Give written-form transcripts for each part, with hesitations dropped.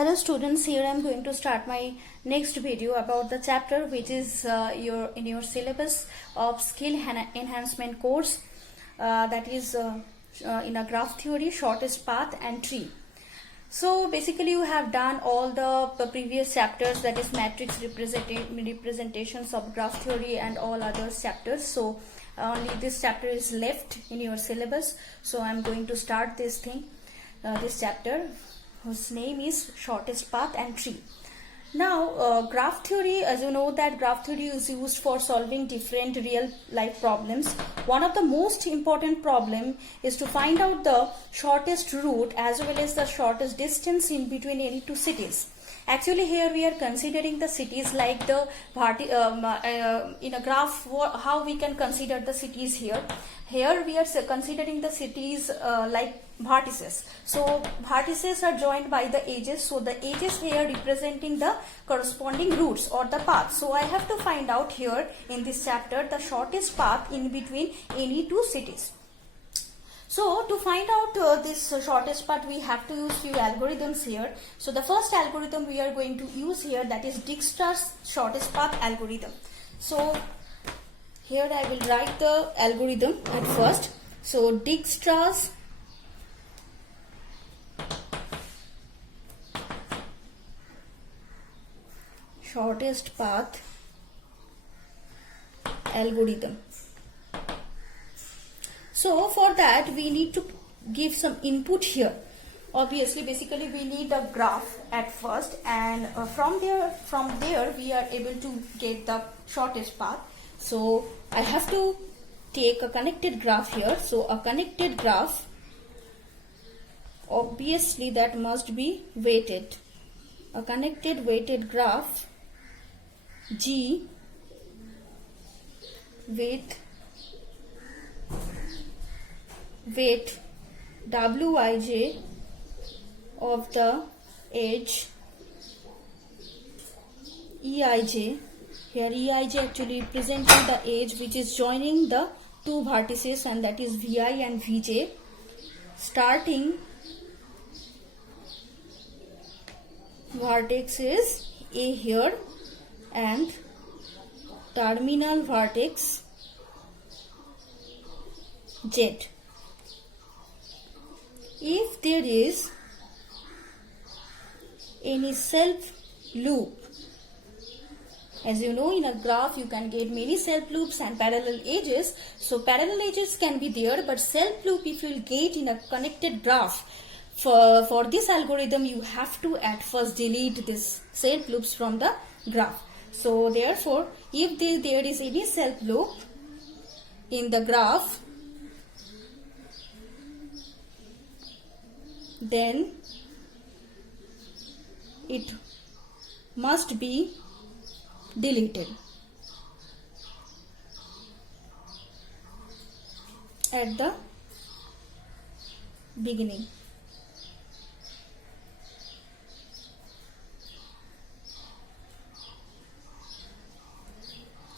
Hello students, here I am going to start my next video about the chapter which is in your syllabus of skill enhancement course, that is in a graph theory, shortest path and tree. So basically you have done all the previous chapters, that is matrix representations of graph theory and all other chapters. So only this chapter is left in your syllabus. So I am going to start this chapter, whose name is shortest path and tree. Now graph theory, as you know that graph theory is used for solving different real life problems. One of the most important problem is to find out the shortest route as well as the shortest distance in between any two cities. Actually here we are considering the cities like the in a graph, how we can consider the cities here. Here we are considering the cities like vertices. So vertices are joined by the edges. So the edges here representing the corresponding routes or the paths. So I have to find out here in this chapter the shortest path in between any two cities. So to find out this shortest path, we have to use few algorithms here. So the first algorithm we are going to use here, that is Dijkstra's shortest path algorithm. So here I will write the algorithm at first. So Dijkstra's shortest path algorithm. So for that we need to give some input here. Obviously, basically we need a graph at first, and from there we are able to get the shortest path. So I have to take a connected graph here. So a connected graph, obviously that must be weighted. A connected weighted graph G with weight Wij of the edge Eij. Here Eij actually representing the edge which is joining the two vertices, and that is Vi and Vj. Starting vertex is A here and terminal vertex Z. If there is any self loop, as you know in a graph you can get many self loops and parallel edges. So parallel edges can be there, but self loop if you will get in a connected graph, for this algorithm you have to at first delete this self loops from the graph. So therefore if there is any self loop in the graph, then it must be deleted at the beginning.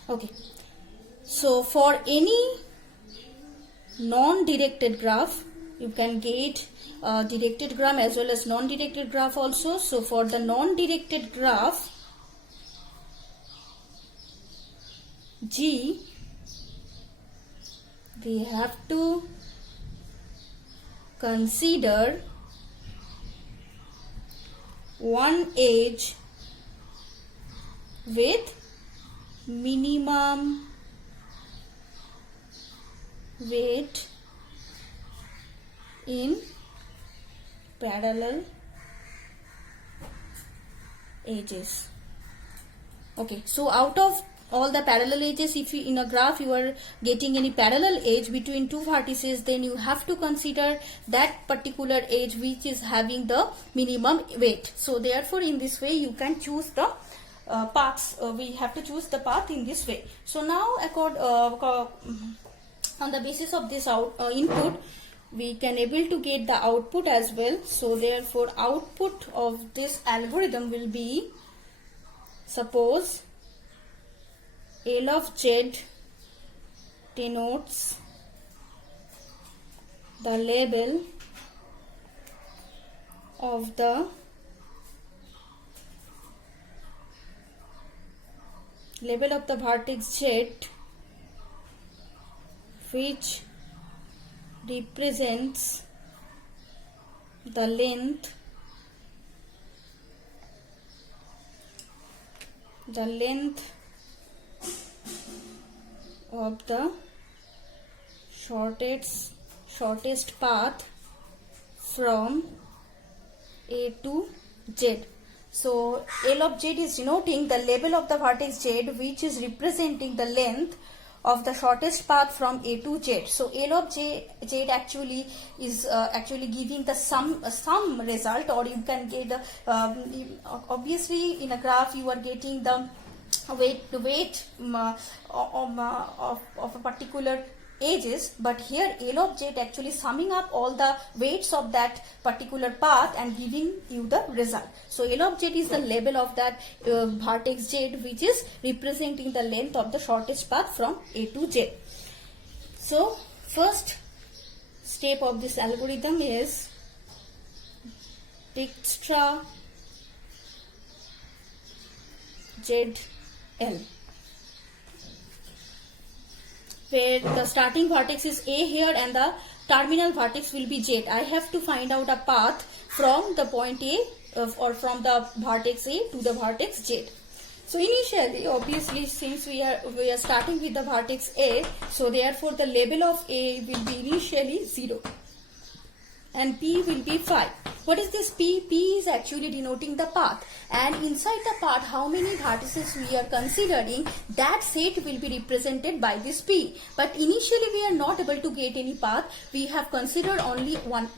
Okay, so for any non-directed graph you can get directed graph as well as non-directed graph also. So for the non-directed graph G, we have to consider one edge with minimum weight in parallel edges. Okay, so out of all the parallel edges, if you in a graph you are getting any parallel edge between two vertices, then you have to consider that particular edge which is having the minimum weight. So therefore in this way you can choose the paths. We have to choose the path in this way. So now on the basis of this input, we can able to get the output as well. So therefore output of this algorithm will be, suppose L of Z denotes the label of the label of the vertex Z, which represents the length of the shortest path from A to Z. So L of Z is denoting the label of the vertex Z, which is representing the length of the shortest path from A to Z. So L of Z actually is actually giving the sum result, or you can get the obviously in a graph you are getting the weight of a particular edges, but here L of Z actually summing up all the weights of that particular path and giving you the result. So L of Z is the label of that vertex Z, which is representing the length of the shortest path from A to Z. So first step of this algorithm is Dijkstra ZL, where the starting vertex is A here and the terminal vertex will be Z. I have to find out a path from the point A or from the vertex A to the vertex Z. So initially, obviously, since we are starting with the vertex A, so therefore the label of A will be initially 0 and P will be 5. What is this P? P is actually denoting the path, and inside the path how many vertices we are considering, that set will be represented by this P. But initially we are not able to get any path, we have considered only one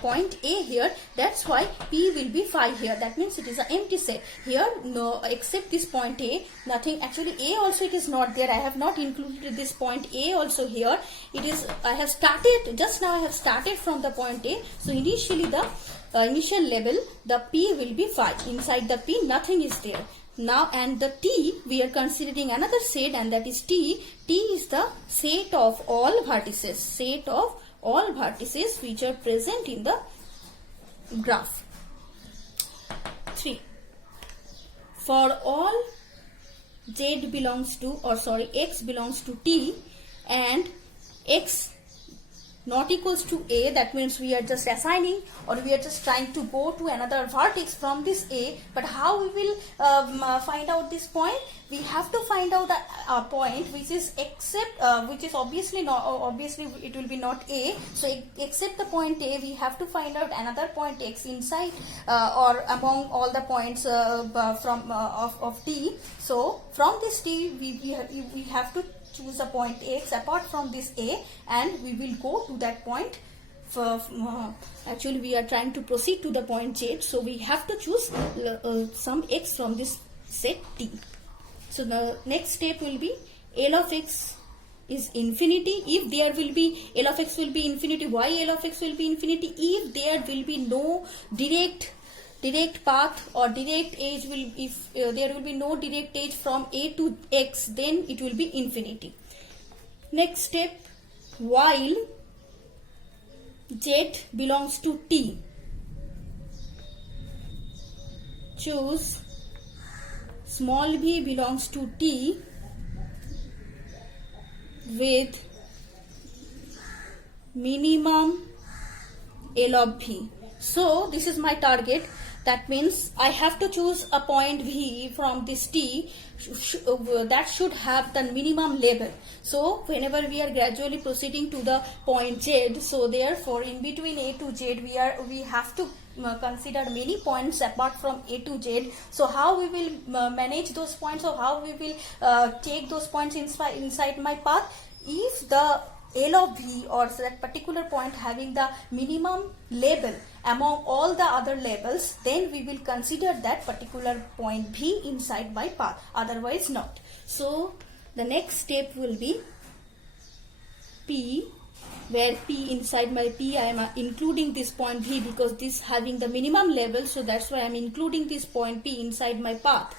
point A here, that's why P will be 5 here. That means it is an empty set. Here no, except this point A, nothing. Actually A also it is not there. I have not included this point A also here. It is, I have started, just now I have started from the point A. So initially the initial level, the P will be 5. Inside the P nothing is there. Now, and the T, we are considering another set, and that is T. T is the set of all vertices. Set of all vertices which are present in the graph. 3. For all Z belongs to, or sorry, X belongs to T and X not equals to A, that means we are just assigning, or we are just trying to go to another vertex from this A. But how we will find out this point? We have to find out a point which is which is obviously not, obviously it will be not A. So except the point A, we have to find out another point X inside or among all the points from of T. So from this T, we have to choose a point X apart from this A, and we will go to that point. Actually we are trying to proceed to the point Z, so we have to choose some X from this set T. So the next step will be L of X is infinity. If there will be, L of X will be infinity. Why L of X will be infinity? If there will be no direct path or direct edge, if there will be no direct edge from A to X, then it will be infinity. Next step, while Z belongs to T, choose small v belongs to T with minimum L of V. So this is my target. That means I have to choose a point V from this T that should have the minimum level. So whenever we are gradually proceeding to the point Z, so therefore in between A to Z we have to consider many points apart from A to Z. So how we will manage those points, or how we will take those points inside my path? If the L of V, or that particular point having the minimum label among all the other labels, then we will consider that particular point V inside my path, otherwise not. So the next step will be P, where P, inside my P I am including this point V because this having the minimum level, so that's why I am including this point P inside my path.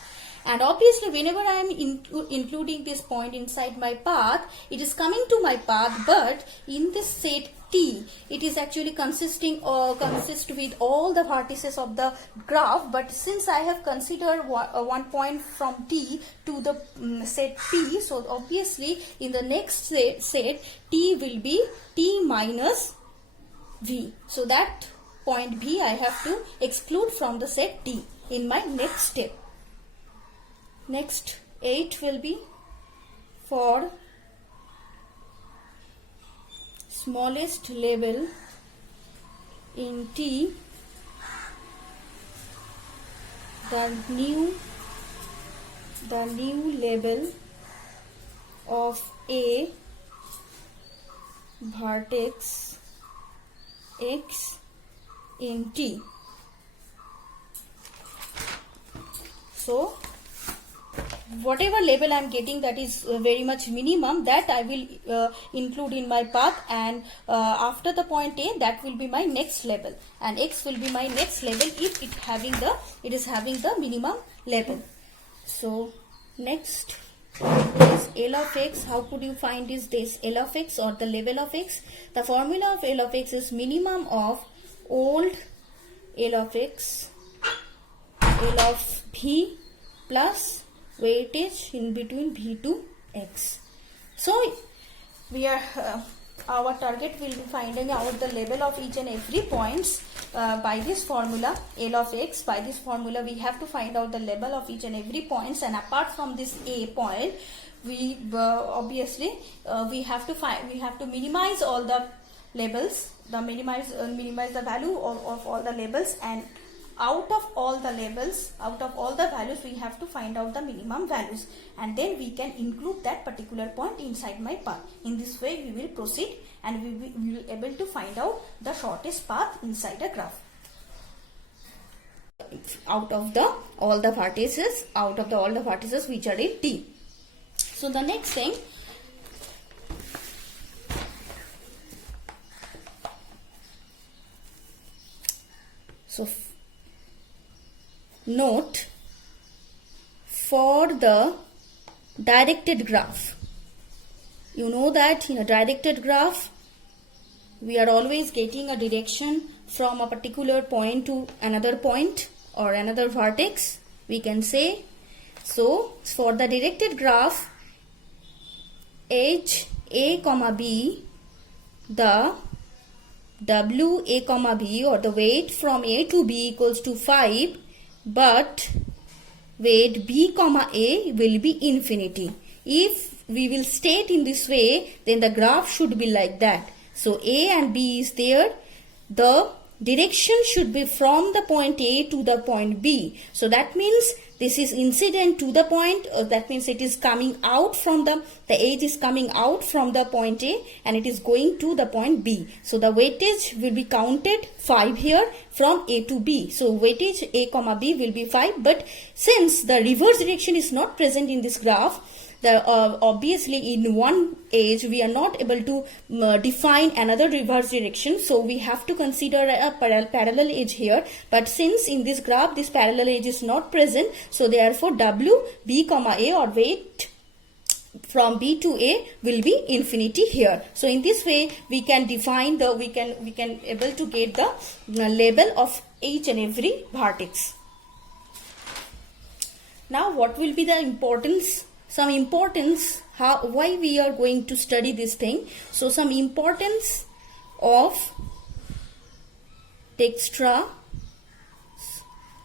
And obviously whenever I am including this point inside my path, it is coming to my path, but in this set T. It is actually consist with all the vertices of the graph, but since I have considered one point from T to the set P, so obviously in the next set T will be T minus V. So that point B I have to exclude from the set T in my next step. Next 8 will be for smallest level in T, the new level of a vertex X in T. So whatever level I am getting that is very much minimum, that I will include in my path, and after the point A, that will be my next level, and X will be my next level if it is having the minimum level. So next is L of X. How could you find this L of X or the level of X? The formula of L of X is minimum of old L of X, L of V plus weightage in between V to X. So we are our target will be finding out the level of each and every points by this formula L of X. By this formula we have to find out the level of each and every points, and apart from this A point, we obviously we have to minimize all the labels, minimize the value of all the labels, and out of all the values we have to find out the minimum values, and then we can include that particular point inside my path. In this way we will proceed, and we will able to find out the shortest path inside a graph out of all the vertices which are in T. So the next thing, so note for the directed graph. You know that in a directed graph we are always getting a direction from a particular point to another point or another vertex, we can say. So for the directed graph H A comma B, the W A comma B, or the weight from A to B equals to 5, but weight B comma A will be infinity. If we will state in this way, then the graph should be like that. So A and B is there. The direction should be from the point A to the point B. So that means this is incident to the point, that means it is coming out from the edge is coming out from the point A and it is going to the point B. So the weightage will be counted 5 here from A to B. So weightage A comma B will be 5, but since the reverse direction is not present in this graph, obviously in one edge we are not able to define another reverse direction, so we have to consider a parallel edge here. But since in this graph this parallel edge is not present, so therefore W B comma A, or weight from B to A, will be infinity here. So in this way we can define we can able to get the label of each and every vertex. Now what will be the importance? Some importance, why we are going to study this thing. So some importance of Dijkstra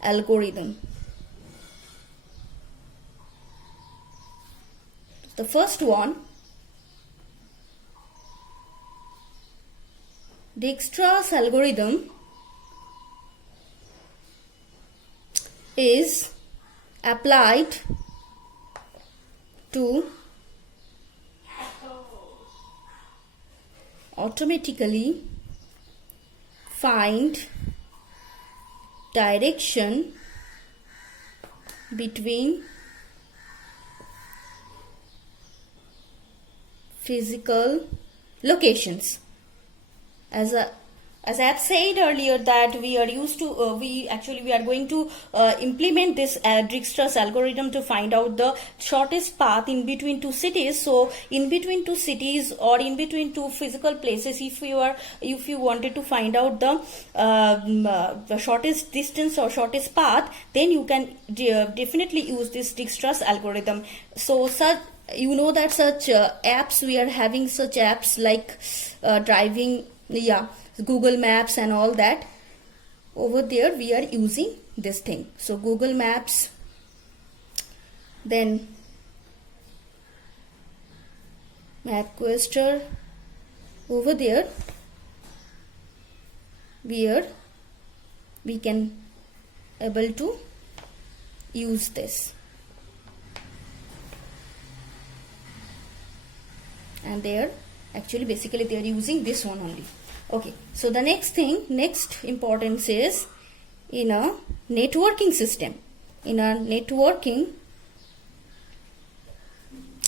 algorithm. The first one, Dijkstra's algorithm is applied to automatically find direction between physical locations. As as I have said earlier that we are used to we are going to implement this Dijkstra's algorithm to find out the shortest path in between two cities. So in between two cities or in between two physical places, if you wanted to find out the shortest distance or shortest path, then you can definitely use this Dijkstra's algorithm. So such, you know that such apps, we are having such apps like driving, Google Maps and all that. Over there we are using this thing. So Google Maps, then MapQuester, over there where we can able to use this. And they are actually basically they are using this one only. Okay, so the next importance is in a networking system. In a networking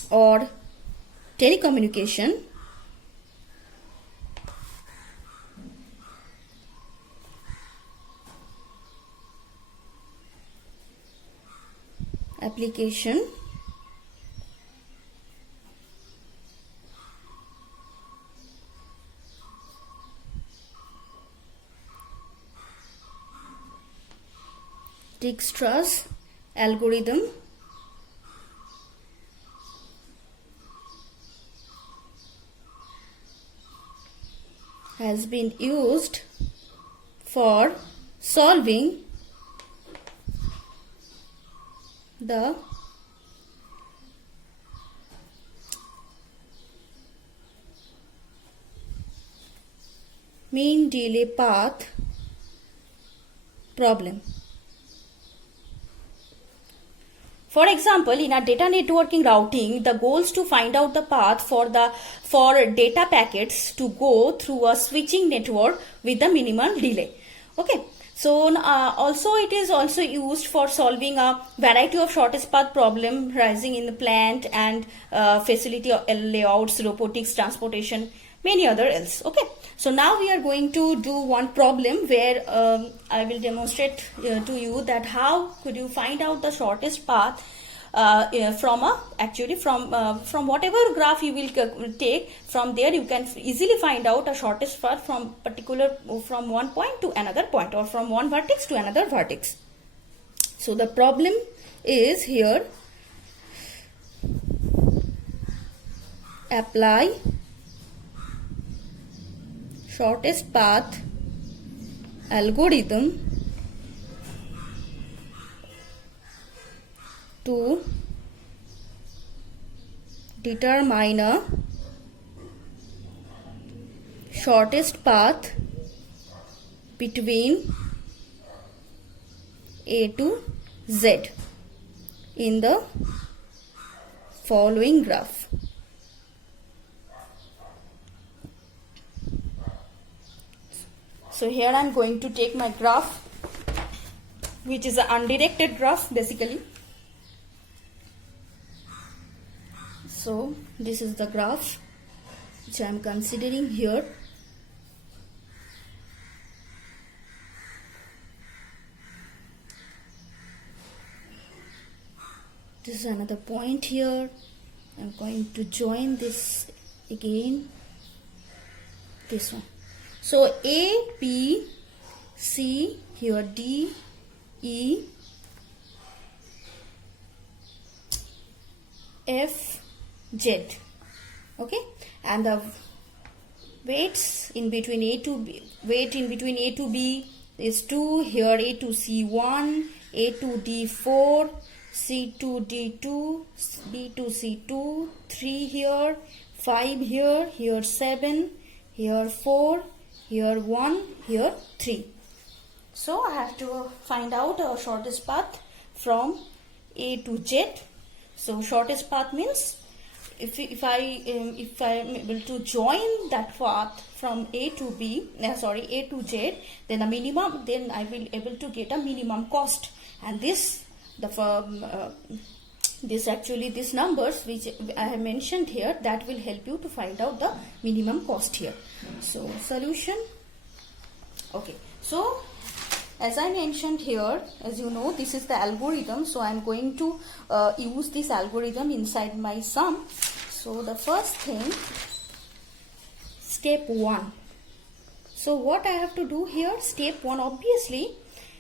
or telecommunication, application, Dijkstra's algorithm has been used for solving the mean delay path problem. For example, in a data networking routing, the goal is to find out the path for data packets to go through a switching network with the minimal delay. Okay. So also it is also used for solving a variety of shortest path problem rising in the plant and facility layouts, robotics, transportation, many other else. Okay. So now we are going to do one problem where I will demonstrate to you that how could you find out the shortest path from whatever graph you will take. From there you can easily find out a shortest path from one point to another point, or from one vertex to another vertex. So the problem is here: apply shortest path algorithm to determine a shortest path between A to Z in the following graph. So here I am going to take my graph, which is an undirected graph basically. So this is the graph which I am considering here. This is another point here. I am going to join this again, this one. So A, B, C, here D, E, F, Z. Okay, and the weights in between A to B, is 2. Here A to C 1, A to D 4, C to D 2, B to C 2, 3 here, 5 here, here 7, here 4, here 1, here 3. So I have to find out a shortest path from A to Z. So shortest path means if I am able to join that path from A to Z, then the minimum, then I will able to get a minimum cost. And this these numbers which I have mentioned here, that will help you to find out the minimum cost here. So solution: Okay, so as I mentioned here, as you know, this is the algorithm. So I am going to use this algorithm inside my sum. So the first thing, step 1. So what I have to do here, step 1, obviously,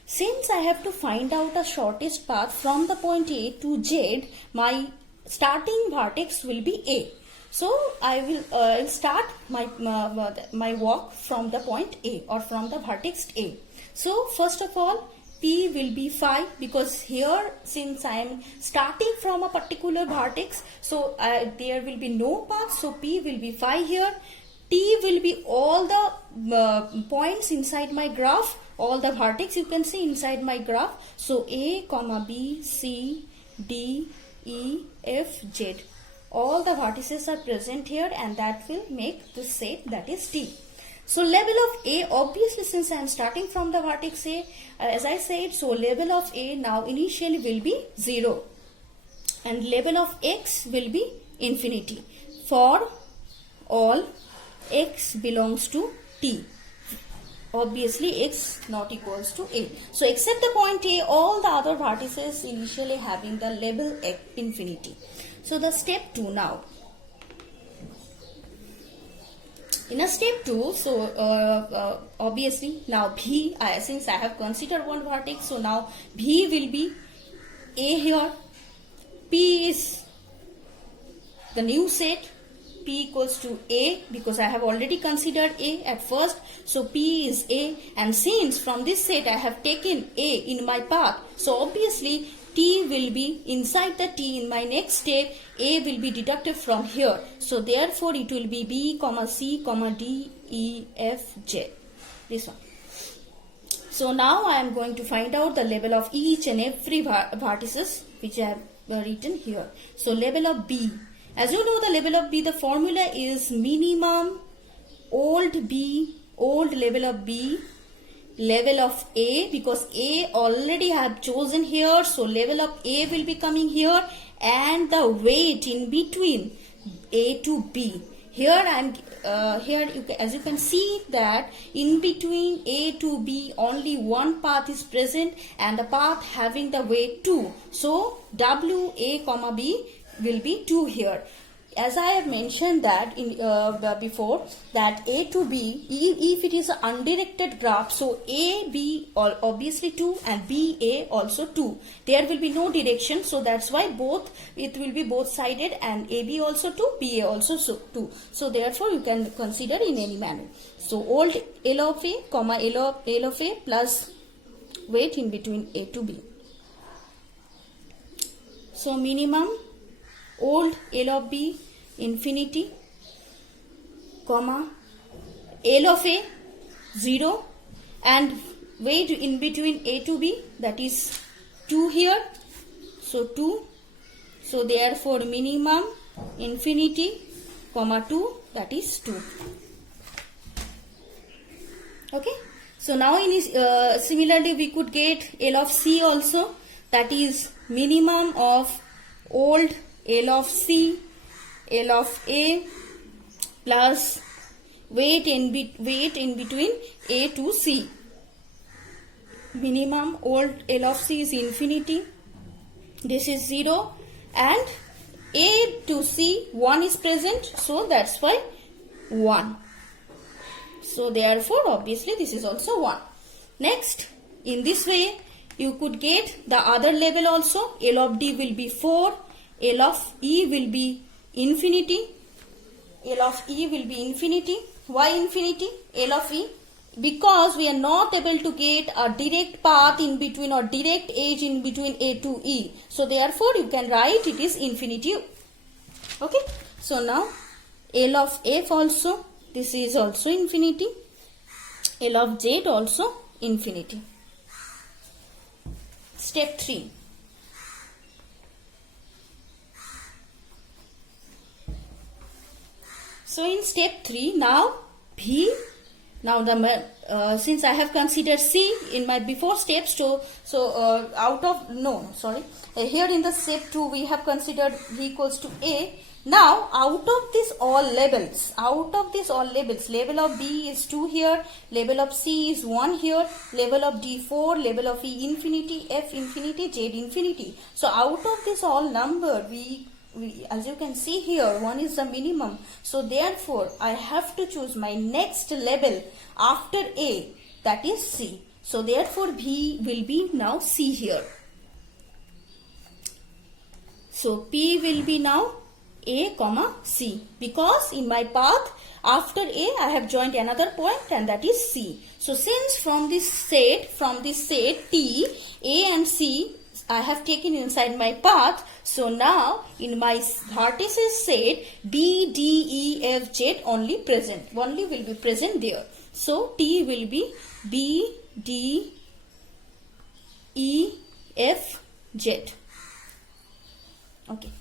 since I have to find out the shortest path from the point A to Z, my starting vertex will be A. So I will start my walk from the point A or from the vertex A. So first of all, P will be phi, because here since I am starting from a particular vertex, so there will be no path, so P will be phi here. T will be all the points inside my graph, all the vertex you can see inside my graph. So A, comma B, C, D, E, F, Z. All the vertices are present here, and that will make the set, that is T. So level of A, obviously since I am starting from the vertex A, as I said, so level of A now initially will be 0 and level of X will be infinity for all X belongs to T. Obviously X not equals to A. So except the point A, all the other vertices initially having the level infinity. So the step 2 now. In a step 2, so obviously now B, since I have considered one vertex, so now B will be A here. P is the new set. P equals to A, because I have already considered A at first. So P is A, and since from this set I have taken A in my path, so obviously T will be inside the T in my next step. A will be deducted from here. So therefore it will be B, comma C, comma D, E, F, J. This one. So now I am going to find out the level of each and every vertices which I have written here. So level of B. As you know, the level of B, the formula is minimum old B, old level of B, level of A, because A already have chosen here, so level of A will be coming here, and the weight in between A to B. Here as you can see that in between A to B only one path is present, and the path having the weight 2. So W, A, comma B will be 2 here. As I have mentioned that in before, that A to B, if it is an undirected graph, so A, B obviously 2 and B, A also 2. There will be no direction, so that's why it will be both sided, and AB also 2, BA also 2. So therefore you can consider in any manner. So old L of A, comma L of A plus weight in between A to B. So minimum old L of B infinity, comma L of A 0, and weight in between A to B, that is 2 here, so 2. So therefore minimum infinity, comma 2, that is 2. Okay. So now similarly we could get L of C also, that is minimum of old L of C, L of A plus weight in between A to C. Minimum old L of C is infinity. This is 0, and A to C 1 is present, so that's why 1. So therefore obviously this is also 1. Next, in this way you could get the other level also. L of D will be 4, L of E will be infinity, L of E will be infinity. Why infinity? L of E, because we are not able to get a direct path in between or direct edge in between A to E. So therefore you can write it is infinity. Okay. So now L of F also, this is also infinity. L of Z also infinity. Step 3. So in step 3, now B, now the since I have considered C in my before steps, here in the step 2 we have considered B equals to A. Now out of these all labels, level of B is 2 here, level of C is 1 here, level of D 4, level of E infinity, F infinity, Z infinity. So out of this all number, we as you can see here, 1 is the minimum. So therefore I have to choose my next level after A, that is C. So therefore B will be now C here. So P will be now A comma C, because in my path after A I have joined another point, and that is C. So since from this set T, A and C I have taken inside my path, so now in my vertices set B, D, E, F, Z only will be present there. So T will be B, D, E, F, Z. Okay.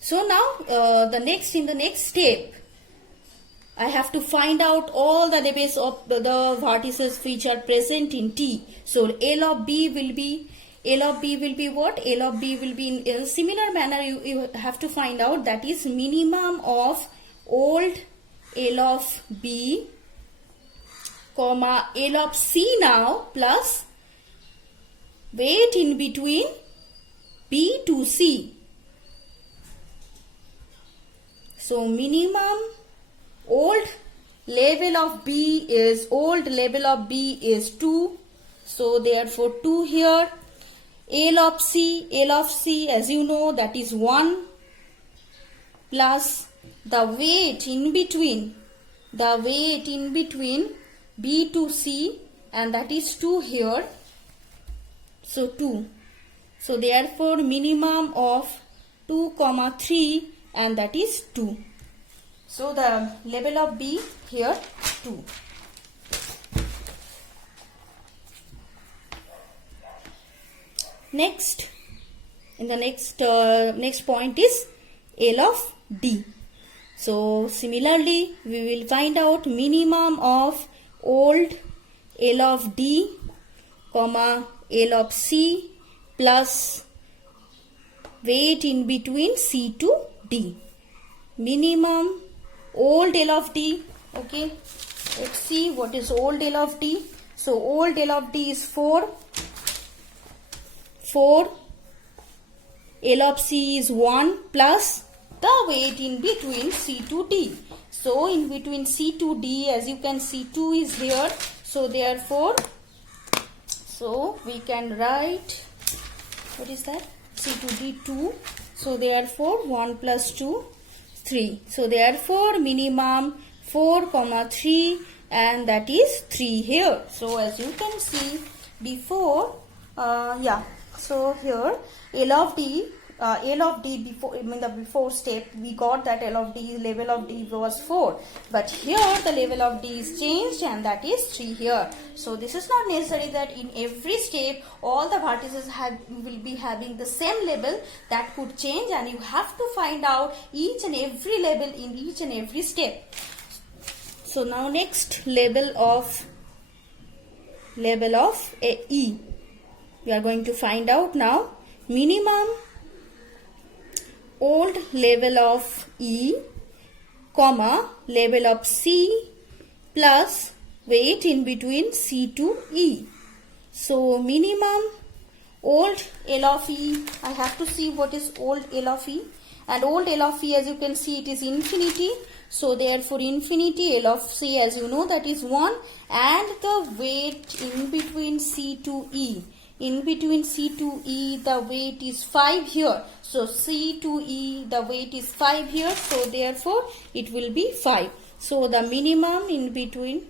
So now in the next step, I have to find out all the labels of the vertices which are present in T. So L of B will be what? L of B will be in a similar manner. You have to find out, that is minimum of old L of B, comma L of C now, plus weight in between B to C. So minimum old level of B is 2. So therefore 2 here. L of C as you know, that is 1, plus the weight in between B to C, and that is 2 here. So 2. So therefore minimum of 2, 3, and that is 2. So the level of B here 2. Next, in the next point is L of D. So similarly we will find out minimum of old L of D, comma L of C, plus weight in between C to D. Minimum old L of D. Okay, let's see what is old L of D. So old L of D is 4. L of C is 1, plus the weight in between C to D. So in between C to D, as you can see, 2 is here. So therefore, so we can write, what is that? C to D 2. So therefore 1 plus 2, 3. So therefore minimum 4, 3, and that is 3 here. So as you can see before, so here L of D before, in the before step we got that L of D, level of D was 4, but here the level of D is changed, and that is 3 here. So this is not necessary that in every step all the vertices will be having the same level. That could change, and you have to find out each and every level in each and every step. So now next level of E. We are going to find out now minimum old level of E, comma level of C, plus weight in between C to E. So minimum old L of E, I have to see what is old L of E, and old L of E, as you can see, it is infinity. So therefore infinity L of C, as you know, that is 1, and the weight in between C to E. In between C to E, the weight is 5 here. So C to E, the weight is 5 here. So therefore it will be 5. So the minimum in between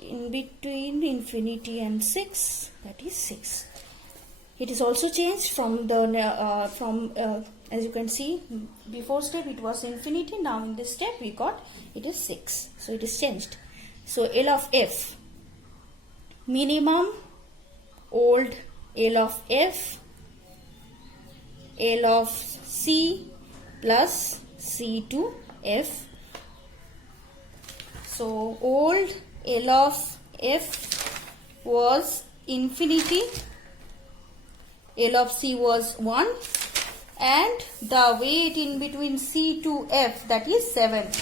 infinity and 6, that is 6. It is also changed from the as you can see, before step it was infinity. Now in this step we got it is 6. So it is changed. So L of F, minimum old L of F, L of C, plus C to F. So old L of F was infinity, L of C was 1, and the weight in between C to F, that is 7.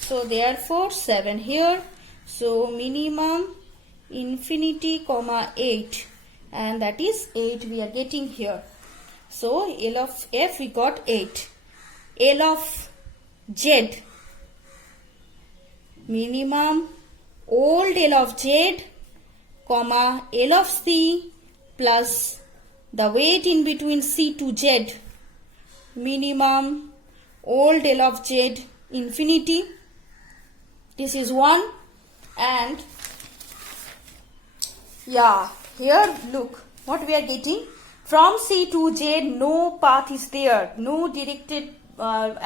So therefore 7 here. So minimum infinity comma 8, and that is 8 we are getting here. So L of F we got 8. L of Z, minimum old L of Z comma L of C plus the weight in between C to Z, minimum old L of Z infinity. This is 1. And yeah, here look what we are getting. From C to J, no path is there, no directed what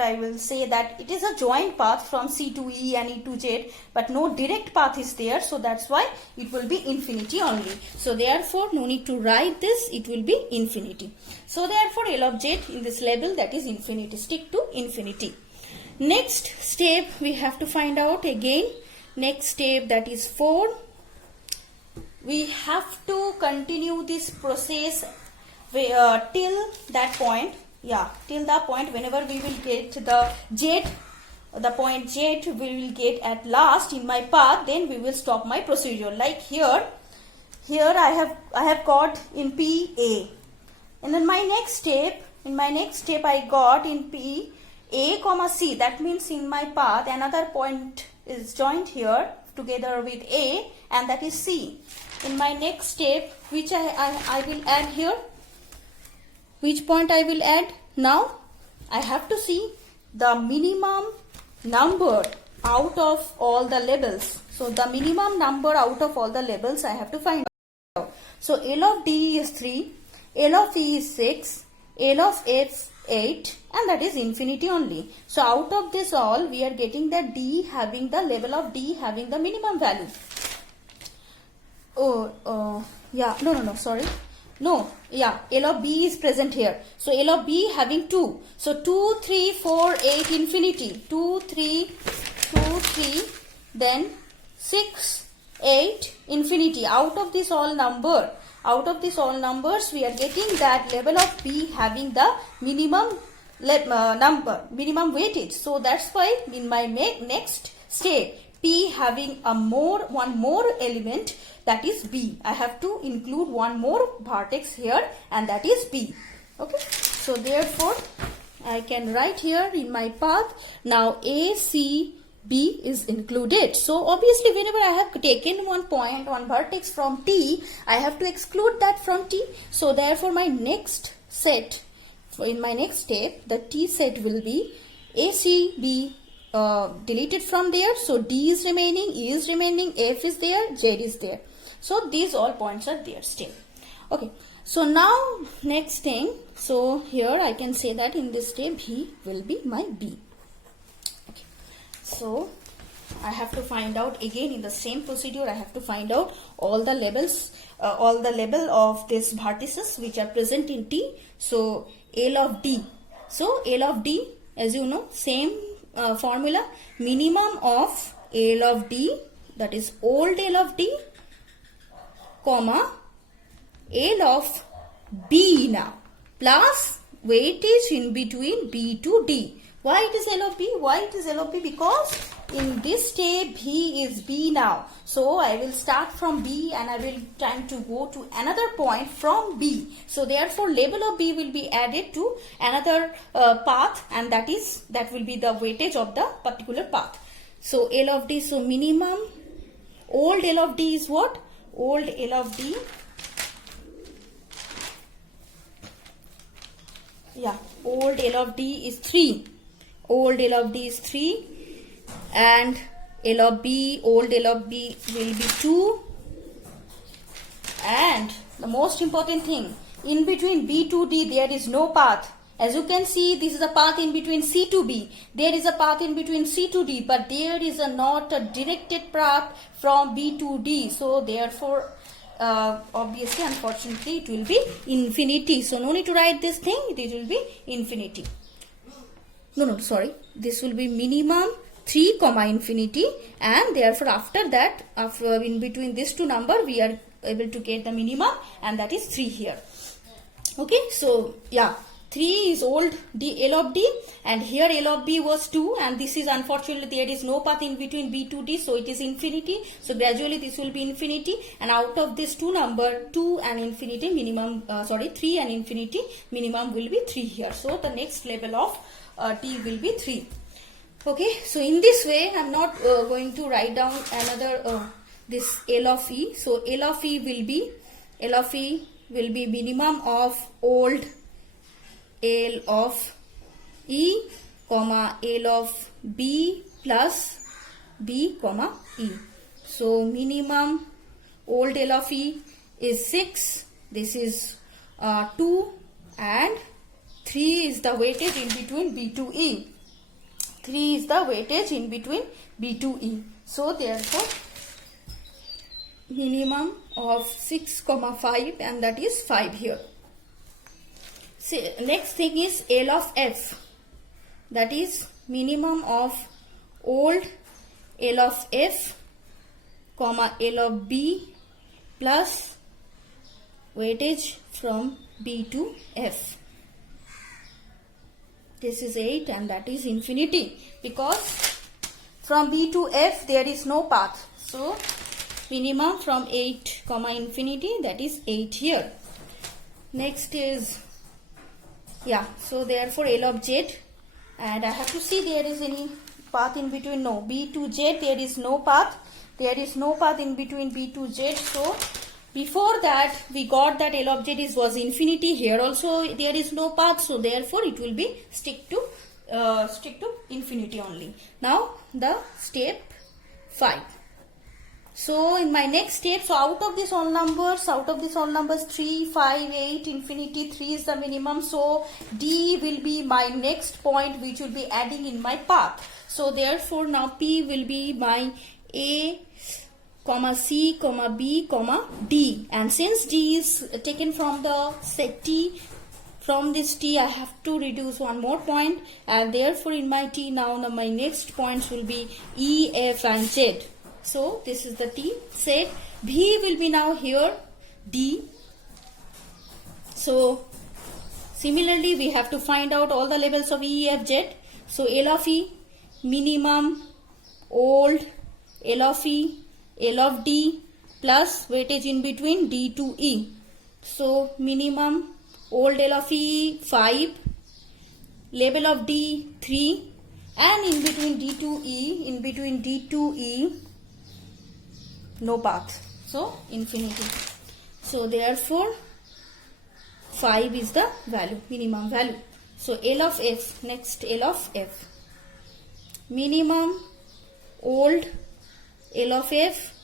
I will say that it is a joint path from C to E and E to Z, but no direct path is there, so that's why it will be infinity only. So therefore no need to write this, it will be infinity. So therefore L of Z in this label, that is infinity, stick to infinity. Next step we have to find out again. Next step, that is 4. We have to continue this process till that point. Yeah, till the point whenever we will get the Z, the point Z we will get at last in my path, then we will stop my procedure. Like here I have got in P A, and then my next step, I got in P A comma C. That means in my path another point is joined here together with A, and that is C. In my next step, which I will add here, which point I will add? Now I have to see the minimum number out of all the labels. So the minimum number out of all the labels I have to find out. So L of D is 3, L of E is 6, L of F 8, and that is infinity only. So out of this all we are getting the D having the level of D having the minimum value. L of B is present here. So L of B having 2. So 2, 3, 4, 8, infinity. 2, 3, then 6, 8, infinity. Out of this all numbers we are getting that level of B having the minimum minimum weightage. So that's why in my next step, P having one more element, that is B. I have to include one more vertex here, and that is B. Okay. So therefore I can write here in my path now A, C, B is included. So obviously whenever I have taken one point, one vertex from T, I have to exclude that from T. So therefore my next set, in my next step, the T set will be A, C, B deleted from there. So D is remaining, E is remaining, F is there, Z is there. So these all points are there still. Okay. So now next thing, so here I can say that in this step B will be my B. Okay. So I have to find out again in the same procedure. I have to find out all the labels, all the label of these vertices which are present in T. So L of D. So L of D, as you know, same formula, minimum of L of D, that is old L of D, comma L of B now, plus weightage in between B to D. Why it is L of B? Why it is L of B? Because in this step B is B now. So I will start from B and I will try to go to another point from B. So therefore label of B will be added to another path, and that will be the weightage of the particular path. So L of D, so minimum old L of D is what? Old L of D. Yeah, old L of D is 3. Old L of D is 3, and L of B, old L of B will be 2. And the most important thing, in between B to D there is no path. As you can see, this is a path in between C to B. There is a path in between C to D, but there is not a directed path from B to D. So therefore, obviously, unfortunately, it will be infinity. So no need to write this thing. It will be infinity. This will be minimum 3 comma infinity, and therefore after that, in between these two number, we are able to get the minimum, and that is 3 here. Okay, so yeah, 3 is old d L of d, and here L of b was 2, and this is unfortunately there is no path in between b to d, so it is infinity. So gradually this will be infinity, and out of this two number, 2 and infinity minimum, 3 and infinity minimum will be 3 here. So the next level of d will be 3. Okay, so in this way I'm not going to write down another this L of e. So L of e will be minimum of old L of e comma L of b plus b comma e. So minimum old L of e is 6, this is 2, and 3 is the weightage in between b to e. 3 is the weightage in between b to e. So therefore minimum of 6 comma 5, and that is 5 here. See, next thing is L of f, that is minimum of old L of f comma L of b plus weightage from b to f. This is 8, and that is infinity, because from b to f there is no path. So minimum from 8 comma infinity, that is 8 here. Next is, yeah, so therefore L of z, and I have to see there is any path in between. No, b to z there is no path. There is no path in between b to z. So before that we got that L of z was infinity. Here also there is no path, so therefore it will be stick to infinity only. Now the step 5. So in my next step, so out of these all numbers 3, 5, 8, infinity, 3 is the minimum. So D will be my next point which will be adding in my path. So therefore now P will be my A, comma C, comma B, comma D. And since D is taken from the set T, from this T I have to reduce one more point, and therefore in my T now my next points will be E, F and Z. So this is the T set. B will be now here D. So similarly we have to find out all the levels of E, F, Z. So L of E, minimum old L of E, L of D plus weightage in between D to E. So minimum old L of E 5, level of D 3, and in between D to E, no path, so infinity. So therefore 5 is the value, minimum value. So L of F, next L of F, minimum old L of F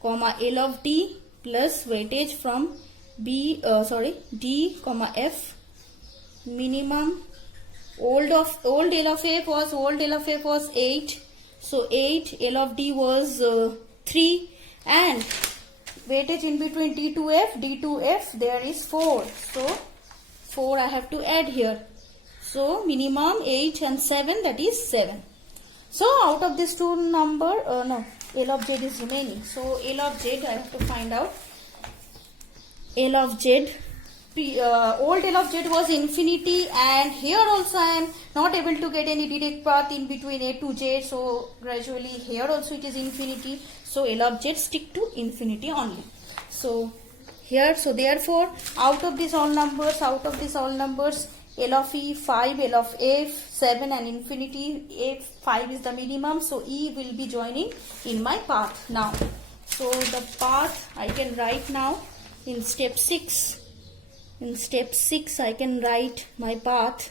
comma L of D plus weightage from D comma F. Minimum old L of F was 8, so 8, L of D was 3, and weightage in between D to F there is 4, so 4 I have to add here. So minimum 8 and 7, that is 7. So out of this two number, L of Z is remaining. So L of Z I have to find out. L of Z, old L of Z was infinity, and here also I am not able to get any direct path in between A to Z. So gradually here also it is infinity. So L of Z stick to infinity only. So here, so therefore out of these all numbers, L of E 5, L of F 7 and infinity. F 5 is the minimum, so E will be joining in my path now. So the path I can write now in step 6. In step 6 I can write my path.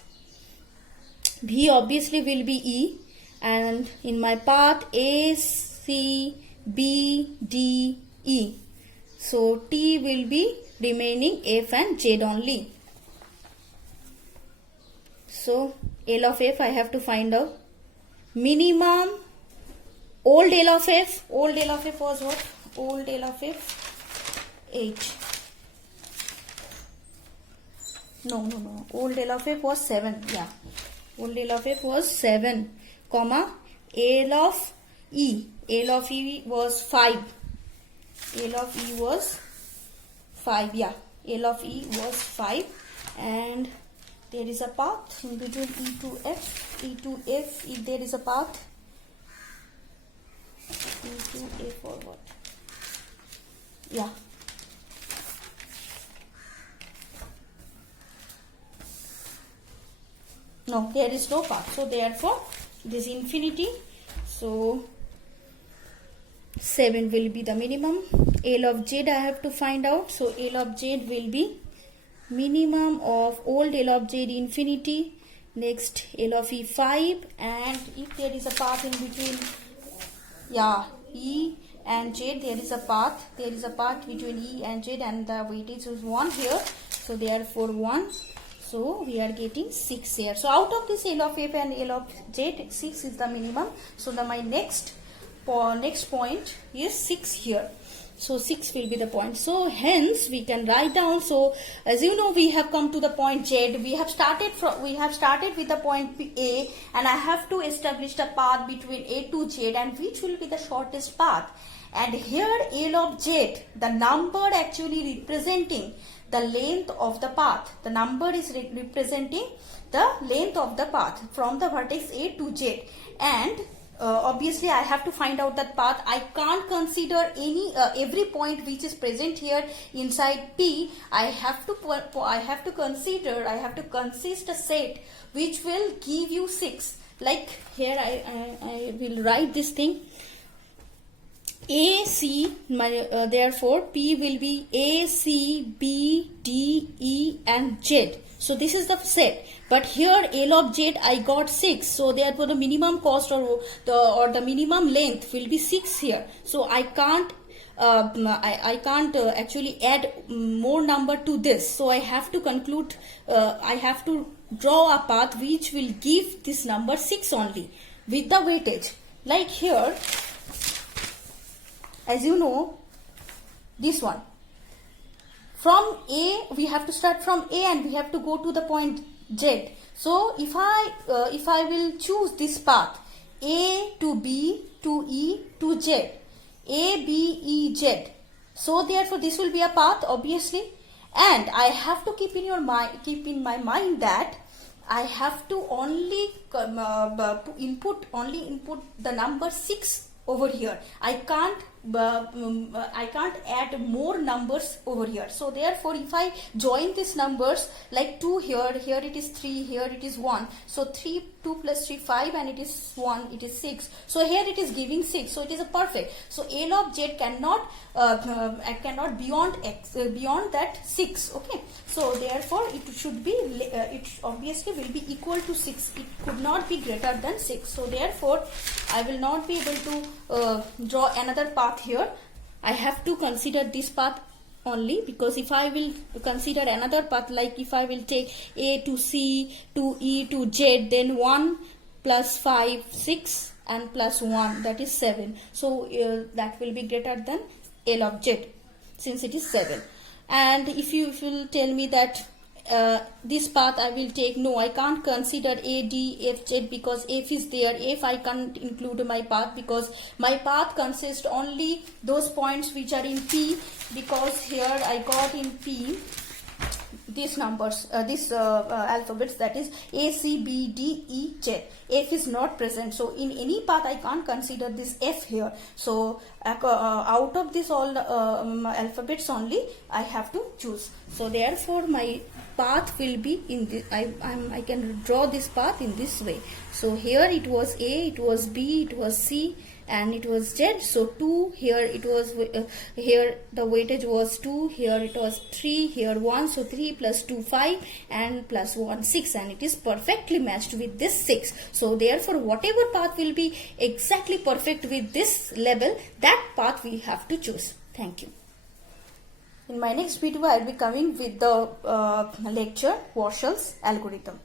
B obviously will be E, and in my path A, C, B, D, E. So T will be remaining F and Z only. So L of F I have to find out. Minimum old L of F was what? Old L of F 8. No. Old L of F was 7. Yeah. Old L of F was 7, comma L of E. L of E was 5. L of E was 5. Yeah. L of E was 5. and there is a path in between E to F. E to F, if there is a path. E to F or what? Yeah. No, there is no path. So therefore, this infinity. So 7 will be the minimum. L of Z I have to find out. So L of Z will be minimum of old L of Z infinity. Next L of E 5, and if there is a path in between, yeah, E and Z, there is a path. There is a path between E and Z, and the weightage is 1 here. So therefore 1. So we are getting 6 here. So out of this L of F and L of Z, 6 is the minimum. So my next point is 6 here. So 6 will be the point. So hence we can write down. So as you know, we have come to the point Z. We have started with the point A, and I have to establish the path between A to Z, and which will be the shortest path. And here L of Z, the number actually representing the length of the path. The number is representing the length of the path from the vertex A to Z, and obviously I have to find out that path. I can't consider every point which is present here inside P. I have to consist a set which will give you 6. Like here I will write this thing. A, C, therefore P will be A, C, B, D, E and Z. So this is the set. But here L of Z I got 6. So therefore the minimum cost or the minimum length will be 6 here. So I can't actually add more number to this. So I have to conclude, I have to draw a path which will give this number 6 only with the weightage. Like here, as you know, this one. From A, we have to start from A and we have to go to the point Z. So if I will choose this path, A to B to E to Z, A, B, E, Z. So therefore this will be a path, obviously. And I have to keep in my mind that I have to only input the number 6 over here. I can't add more numbers over here. So therefore if I join these numbers, like 2 here it is 3, here it is 1. So 2 plus 3, 5, and it is 1, it is 6. So here it is giving 6. So it is a perfect. So L of Z cannot beyond that 6. Okay. So therefore it should be, it obviously will be equal to 6. It could not be greater than 6. So therefore I will not be able to draw another path here. I have to consider this path only, because if I will consider another path, like if I will take A to C to E to Z, then 1 plus 5, 6 and plus 1, that is 7. So that will be greater than L of Z since it is 7. And if you will tell me that this path I will take, no, I can't consider A, D, F, Z because F is there. F I can't include my path because my path consists only those points which are in P, because here I got in P these numbers, alphabets, that is A, C, B, D, E, Z. F is not present. So in any path I can't consider this F here. So out of this all alphabets only I have to choose. So therefore my path will be in this. I can draw this path in this way. So here it was A, it was B, it was C, and it was Z. So 2, here it was, here the weightage was 2, here it was 3, here 1. So 3 plus 2, 5, and plus 1, 6, and it is perfectly matched with this 6. So therefore whatever path will be exactly perfect with this level, that path we have to choose. Thank you. In my next video I will be coming with the lecture Warshall's algorithm.